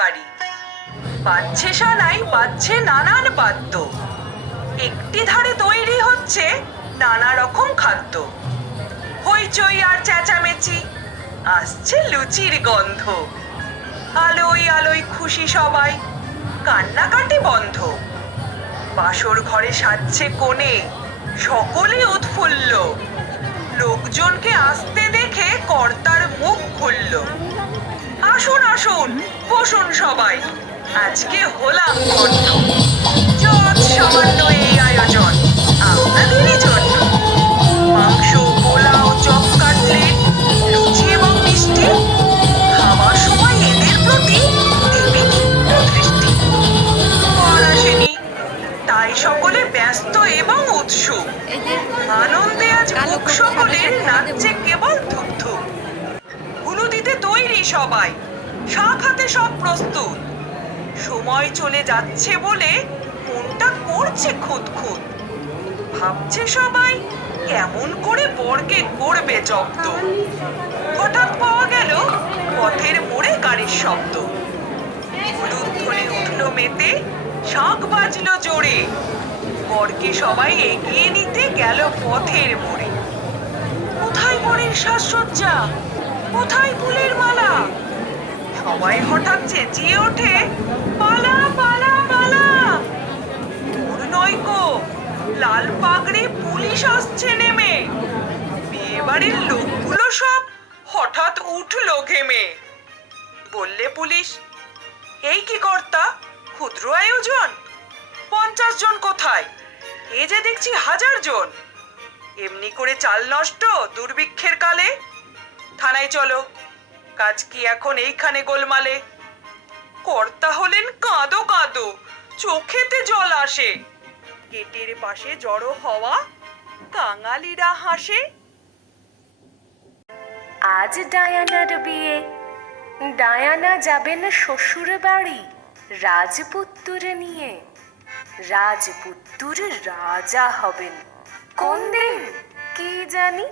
বাড়ি। বাজছে সানাই, বাজছে নানান বাদ্য। একটি ধারে তৈরি হচ্ছে নানা রকম খাদ্য। হইচই আর চেঁচামেচি, আসছে লুচির গন্ধ। আলোয় আলোয় খুশি সবাই, কান্নাকাটি বন্ধ। বাসর ঘরে সাজছে কোণে, সকলে উৎফুল্ল। লোকজনকে আসতে দেখে কর্তার মুখ খুলল। আসুন আসুন, বসুন সবাই, আজকে হলাম ধন্য। যত সামান্য এই আয়োজন আপনাদেরই জন্য। মাংস, পোলাও, চপ, কাটলেট, লুচি এবং মিষ্টি, খাওয়ার সময় এদের প্রতি দেবেন একটু দৃষ্টি। পর আসেনি, তাই সকলে ব্যস্ত এবং উৎসুক। আনন্দে আজ বুক সকলের নাচছে কেবল ধুক ধুক। হুলু দিতে তৈরি সবাই, শাক হাতে সব প্রস্তুত। সময় চলে যাচ্ছে বলে মনটা করছে খুঁতখুঁত। ভাবছে সবাই কেমন করে বরকে করবে জব্দ। হঠাৎ পাওয়া গেল পথের মোড়ে গাড়ির শব্দ। উলুধ্বনি উঠলো মেতে, শাঁখ বাজলো জোরে। বরকে সবাই এগিয়ে নিতে গেল পথের মোড়ে। কোথায় বরের সাজসজ্জা, কোথায় ফুলের মালা? সবাই হঠাৎ চেঁচিয়ে ওঠে, পালা পালা পালা! দূর নয়কো, লাল পাগড়ি পুলিশ আসছে নেমে। বিয়ে বাড়ির লোকগুলো সব হঠাৎ উঠলো ঘেমে। বললে পুলিশ, এই কি কর্তা, ক্ষুদ্র আয়োজন? 50 জন কোথায়, এ যে দেখছি 1000 জন। এমনি করে চাল নষ্ট দুর্ভিক্ষের কালে? থানায় চলো, কাজ কি এখন এইখানে গোলমালে? কর্তা হলেন কাঁদো কাঁদো, চোখেতে জল আসে। গেটের পাশে জড়ো হওয়া কাঙালিরা হাসে। আজ ডায়ানার বিয়ে, ডায়ানা যাবেন শ্বশুর বাড়ি রাজপুত্র নিয়ে। রাজপুত্র রাজা হবেন কোন দিন কি জানি।